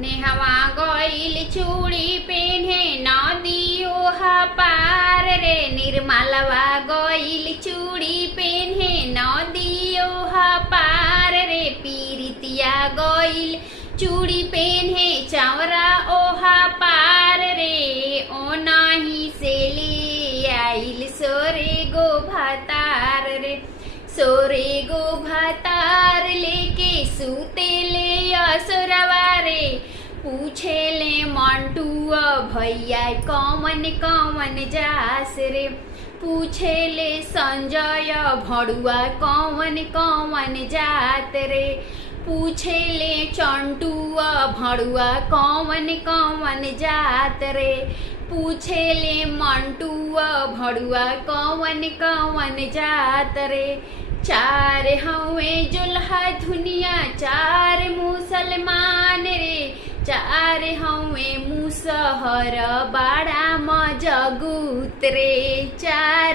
नेहवा गईल चूड़ी पेन्हे नदियो हा पार रे। निर्मलवा गईल चूड़ी पेन्हे नदियो हा पार रे। पीरितिया गईल चूड़ी पेन्हे चावरा ओहा पार रे। ओ नाही से ले आइल सोरे गो भातार रे। सोरे गो भातार लेके सूते ले असुरवा रे। पूछे ले मंटुआ भैया कौन कौन जास रे। पूछे ले संजय भड़ुआ कौन कौन जात रे। पूछे ले चंटुआ भड़ुआ कौन कौन जात रे। पूछे ले मंटुआ भड़ुआ कौन कौन जात रे। चार हवे जुल्हा दुनिया चार मुसलमान रे। चार हवे मुसहर बाड़ा मजगूत रे। चार